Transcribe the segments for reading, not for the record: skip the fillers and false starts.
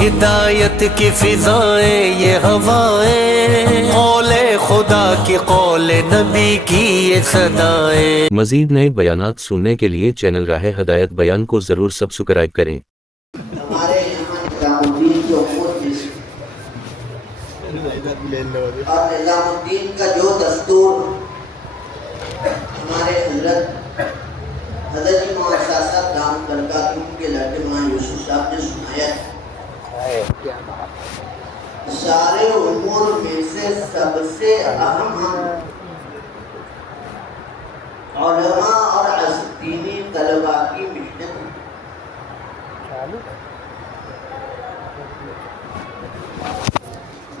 ہدایت کی فضائیں یہ ہوائیں، قول خدا کی قول نبی کی یہ صدائیں۔ مزید نئے بیانات سننے کے لیے چینل راہ ہدایت بیان کو ضرور سبسکرائب کریں۔ ہمارے یہاں نظام الدین جو خود اور نظام الدین کا جو دستور ہمارے حضرت مولانا صاحب دام برکاتہ کے لڑکے مولانا یوسف صاحب نے سنایا ہے، سارے امور میں سے سب سے اہم علماء اور دینی طلباء کی محنت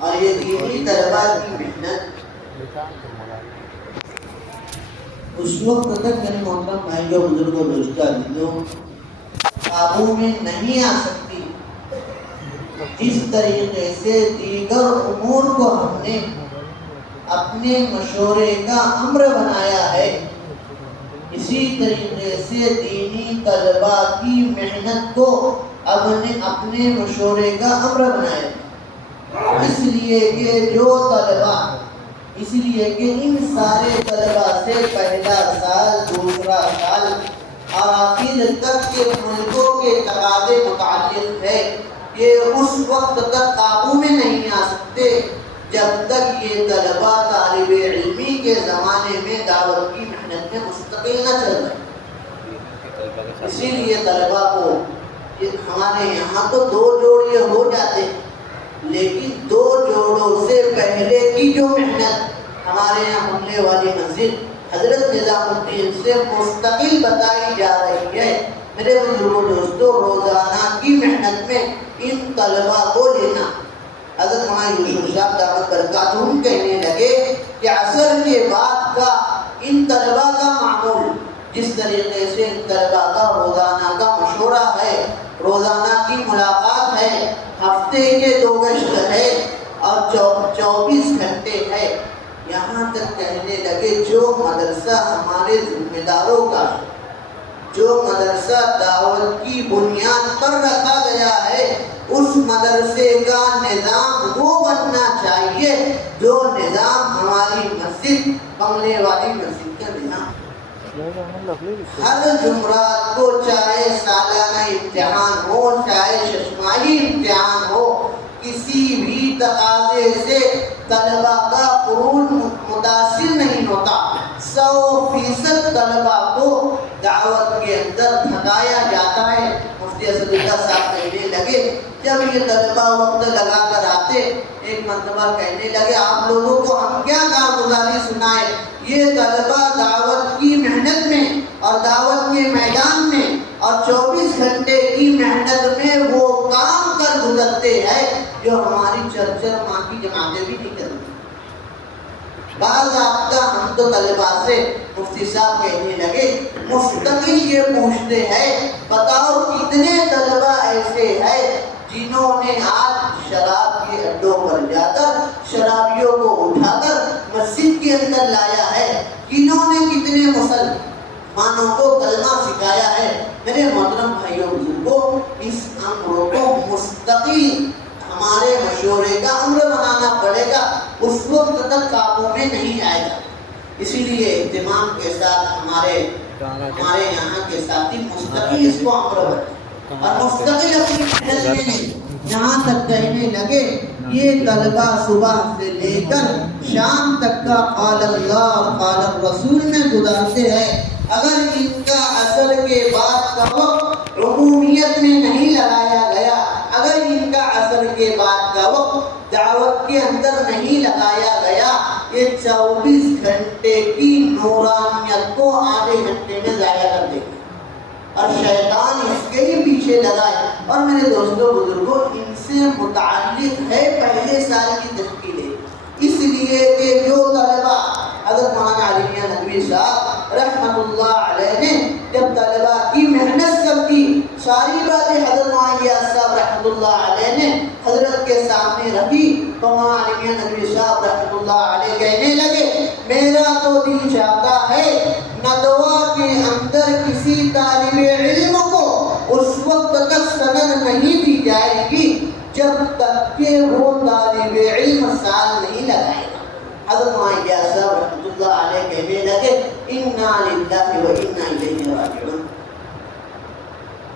اور یہ دینی طلباء کی محنت اس وقت تک میرے محترم بھائیوں بزرگوں دوستوں قابو میں نہیں آ سکتی جس طریقے سے دیگر امور کو ہم نے اپنے مشورے کا امر بنایا ہے، اسی طریقے سے دینی طلباء کی محنت کو اپنے مشورے کا امر بنایا ہے۔ اس لیے کہ ان سارے طلباء سے پہلا سال، دوسرا سال اور آخر تک کے ملکوں کے تقاضے متعلق ہے، یہ اس وقت تک قابو میں نہیں آ سکتے جب تک یہ طلباء طالب علمی کے زمانے میں دعوت کی محنت میں مستقل نہ چل رہے۔ اسی لیے طلباء کو ہمارے یہاں تو 2 جوڑے ہو جاتے ہیں، لیکن 2 جوڑوں سے پہلے کی جو محنت ہمارے یہاں ہونے والی مسجد حضرت نظام الدین سے مستقل بتائی جا رہی ہے۔ میرے بزرگوں دوستوں، روزانہ کی محنت میں ان طلباء کو لینا، حضرت مولانا یوسف صاحب دعوت برکاتہ کہنے لگے کہ عصر کے بعد کا ان طلباء کا معمول جس طریقے سے ان طلباء کا روزانہ کا مشورہ ہے، روزانہ کی ملاقات ہے، ہفتے کے 2 گشت ہے اور 24 گھنٹے ہے، یہاں تک کہنے لگے جو مدرسہ ہمارے ذمہ داروں کا، جو مدرسہ دعوت کی بنیاد پر رکھا گیا ہے، اس مدرسے کا نظام وہ بننا چاہیے جو نظام ہماری مسجد، بننے والی مسجد کا نظام۔ ہر جمعرات کو چاہے سالانہ امتحان ہو، چاہے ششماہی امتحان ہو، کسی بھی تقاضے سے طلباء کا خروج متاثر نہیں ہوتا۔ 100% طلباء کو دعوت کے اندر تھکایا جاتا ہے۔ مفتی اسد اللہ صاحب کہنے لگے جب یہ طلباء وقت لگا کر آتے، ایک مرتبہ کہنے لگے آپ لوگوں کو ہم کیا کارگزاری سنائے، یہ طلباء دعوت کی محنت میں اور دعوت کے میدان میں اور 24 گھنٹے کی محنت میں وہ کام کر گزرتے ہیں جو ہماری 4 ماہ کی جماعتیں بھی نہیں کرتی۔ بعض آپ کا ہم تو طلباء سے مفتی صاحب کہنے لگے مستقل یہ پوچھتے ہیں بتاؤ کتنے طلباء ایسے ہیں جنہوں نے آج شراب کے اڈوں پر جا کر شرابیوں کو اٹھا کر مسجد کے اندر لایا ہے، کنہوں نے کتنے مسلمانوں کو کلمہ سکھایا ہے۔ میرے محترم بھائیوں بزرگوں، اس امر کو مستقل ہمارے مشورے کا امر بنانا پڑے گا، اس وقت تک قابو میں نہیں آئے گا۔ اسی لیے اہتمام کے ساتھ ہمارے یہاں کے ساتھی مستقل اس کو امر بنائیں اور مستقل اپنی محنت میں جہاں تک کہنے لگے یہ طلباء صبح سے لے کر شام تک کا قال اللہ اور قال الرسول میں گزارتے ہیں، اگر ان کا عصر کے بعد کا وقت عمومیت میں نہیں لگایا گیا، اگر ان کا عصر کے بعد کا وقت دعوت کے اندر نہیں لگایا گیا، یہ 24 گھنٹے کی نورانیت کو آدھے گھنٹے میں ضائع کر دے گا اور شیطان اس کے ہی پیچھے لگائے۔ اور میرے دوستوں بزرگوں، ان سے متعلق ہے پہلے سال کی تشکیلیں، اس لیے کہ جو طلباء حضرت مولانا علی میاں ندوی صاحب رحمۃ اللہ علیہ نے جب طلباء کی محنت سب کی ساری باتیں حضرت مولانا الیاس صاحب رحمۃ اللہ علیہ نے حضرت کے سامنے رکھی تو مولانا علی میاں ندوی صاحب رحمۃ اللہ علیہ کہنے لگے میرا تو دل چاہتا ہے ندوہ کے اندر کسی طالب علم کو اس وقت تک سند نہیں دی جائے گی جب تک کہ وہ طالب علم سال نہیں لگائے گا۔ حضرت مولانا صاحب رحمۃ اللہ علیہ کہنے لگے انا للہ و انا الیہ راجعون،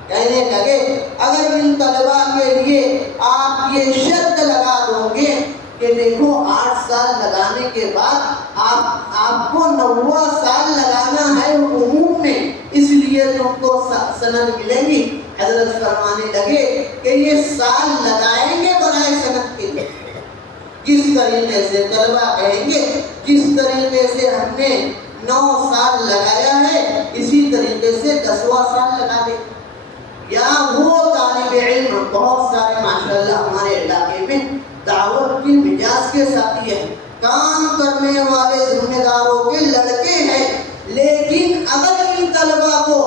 کہنے لگے اگر ان طلباء کے لیے آپ یہ شرط لگا دو گے کہ دیکھو 8 سال لگانے کے بعد آپ کو 90 سال لگانا ہے عموم میں، اس لیے تم کو سند ملیں گی، حضرت فرمانے لگے کہ یہ سال لگائیں گے برائے سند کے لیے، کس طریقے سے طلباء کہیں گے جس طریقے سے ہم نے 9 سال لگایا ہے اسی طریقے سے 10واں سال لگا دیں، یا وہ طالب علم بہت سارے ماشاءاللہ ہمارے علاقے میں دعوت کی مجاز کے ساتھی ہیں، کام کرنے والے ذمہ داروں کے لڑکے ہیں، لیکن اگر ان طلباء کو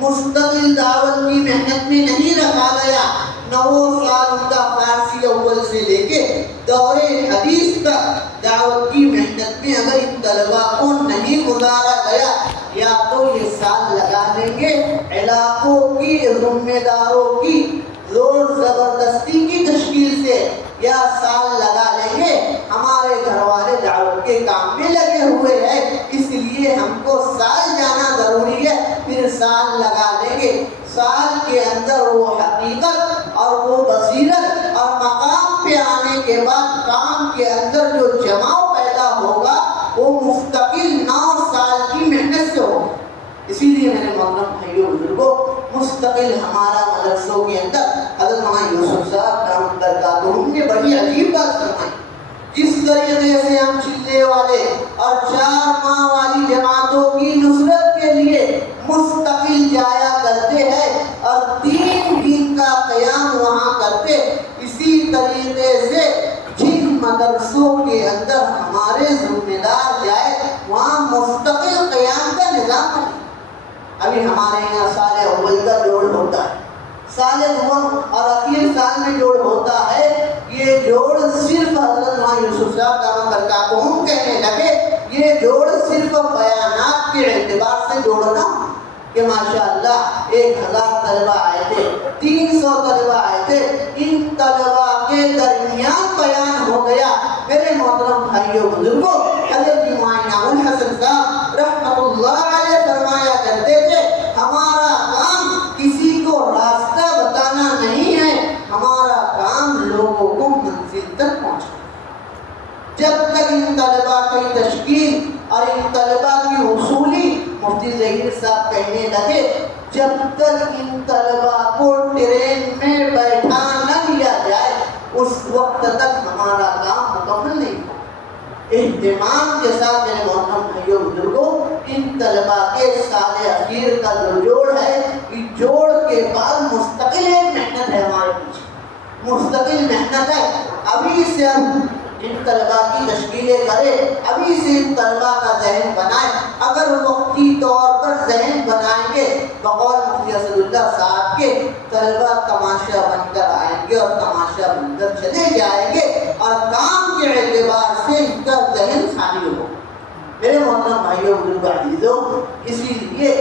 مستقل دعوت کی محنت میں نہیں رکھا گیا، 9 سال ان کا فارسی اول سے لے کے دور حدیث تک دعوت کی محنت میں اگر ان طلباء کو نہیں گزارا گیا، یا تو یہ سال لگا دیں گے علاقوں کی ذمہ داروں کی زور زبردستی کی تشکیل سے، یا سال لگا لیں گے ہمارے گھر والے دعوت کے کام میں لگے ہوئے ہیں اس لیے ہم کو سال جانا ضروری ہے، پھر سال لگا لیں گے۔ سال کے اندر وہ حقیقت اور وہ بصیرت اور مقام پہ آنے کے بعد کام کے اندر جو جماؤ پیدا ہوگا وہ مستقل 9 سال کی محنت سے ہوگا۔ اسی لیے میرے محترم بھائیوں بزرگوں، مستقل ہمارا مدرسوں کے اندر حضرت مولانا یوسف صاحب رحمۃ اللہ تعالیٰ نے بڑی عجیب بات فرمائی، جس طریقے سے ہم چلے والے اور 4 ماہ والی جماعتوں کی نصرت کے لیے مستقل جایا کرتے ہیں اور 3 دن کا قیام وہاں کرتے، اسی طریقے سے جن مدرسوں کے اندر ہمارے ذمہ دار جائے وہاں مستقل قیام کا نظام ہے۔ ابھی ہمارے یہاں سال اول کا جوڑ ہوتا ہے، سال دوم اور اخیر سال میں جوڑ ہوتا ہے، یہ جوڑ صرف حضرت مولانا یوسف صاحب دامت برکاتہم کہنے لگے یہ جوڑ صرف بیانات کے اعتبار سے جوڑنا کہ ماشاءاللہ 1000 طلبہ آئے تھے، 300 طلبہ آئے تھے، ان طلبہ کے درمیان بیان ہو گیا۔ میرے محترم بھائیوں بزرگوں، حضرت مولانا الحسن صاحب رحمۃ اللہ علیہ فرمایا کرتے تھے ہمارا کام کسی کو راستہ بتانا نہیں ہے، ہمارا کام لوگوں کو منزل تک پہنچانا۔ جب تک ان طلباء کی تشکیل اور ان طلباء کی وصولی، مفتی ظہیر صاحب کہنے لگے جب تک ان طلباء کو ٹرین میں بیٹھا نہ لیا جائے اس وقت تک ہمارا کام مکمل نہیں ہو۔ اہتمام کے ساتھ میرے محترم بھائیوں بزرگوں، ان طلباء کے سال اخیر کا جو جوڑ ہے، اس جوڑ کے بعد مستقل ایک محنت ہے ہمارے پیچھے، مستقل محنت ہے۔ ابھی سے ہم ان طلباء کی تشکیلیں کریں، ابھی سے ان طلباء کا ذہن بنائیں، اگر وقتی طور پر ذہن بنائیں گے بقول مفتی اسد اللہ صاحب کے، طلباء تماشا بن کر آئیں گے اور تماشا بن کر چلے جائیں گے اور کام کے اعتبار سے ان کا ذہن خالی ہوگا۔ میرے محترم بھائیوں بزرگوں عزیزوں، اسی لیے